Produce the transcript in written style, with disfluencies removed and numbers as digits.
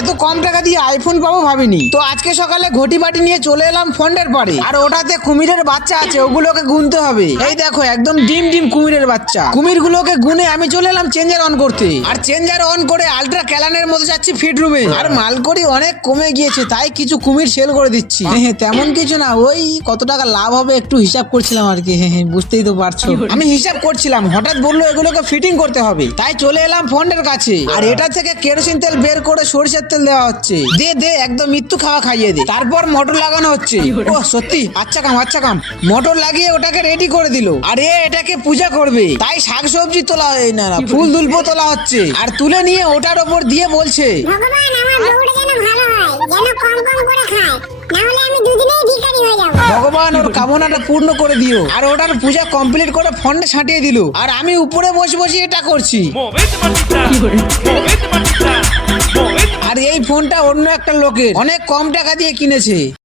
এত কম টাকা দিয়ে আইফোন পাবো ভাবিনি। তো আজকে সকালে ঘটি বাটি নিয়ে চলে এলাম ফন্ডের পাড়ে। আর ওটাতে কুমিরের বাচ্চা আছে, ওগুলোকে গুনতে হবে। এই দেখো একদম ডিম ডিম কুমিরের বাচ্চা। কুমিরগুলোকে গুনে আমি চলে এলাম চেঞ্জার অন করতে। আর চেঞ্জার অন করে আলট্রা ক্যালানের মধ্যে যাচ্ছি ফিডরুমে। আর মালকড়ি অনেক কমে গিয়েছে, তাই কিছু কুমির সেল করে দিচ্ছি। তেমন কিছু না, ওই কত টাকা লাভ হবে একটু হিসাব করছিলাম আর কি। বুঝতেই তো পারছো, আমি হিসাব করছিলাম, হঠাৎ বললো এগুলোকে ফিটিং করতে হবে, তাই চলে এলাম ফন্ডের কাছে। আর এটা থেকে কেরোসিন তেল বের করে সরিষার তেল দেওয়া হচ্ছে। দে দে একদম মৃত্যু খাওয়া খাইয়ে দে। তারপর মোটর লাগানো হচ্ছে। ও সত্যি আচ্ছা কাম। মোটর লাগিয়ে ওটাকে রেডি করে দিল। আর এটাকে পূজা করবে, তাই শাকসবজি তোলা না ফুল দুলপো তোলা হচ্ছে। আর তুলে নিয়ে ওটার ওপর দিয়ে বলছে, ভগবান আমার বউটা যেন ভালো হয়, যেন কম কম করে খায়, না হলে আমি দুদিনেই ভিখারি হয়ে যাব। ভগবান ওর কামনাটা পূর্ণ করে দিও। আর ওটার পূজা কমপ্লিট করে ফন্ডে ছাটিয়ে দিল। আর আমি উপরে বসে বসে এটা করছি। আর এই ফোনটা অন্য একটা লোকের অনেক কম টাকা দিয়ে কিনেছে।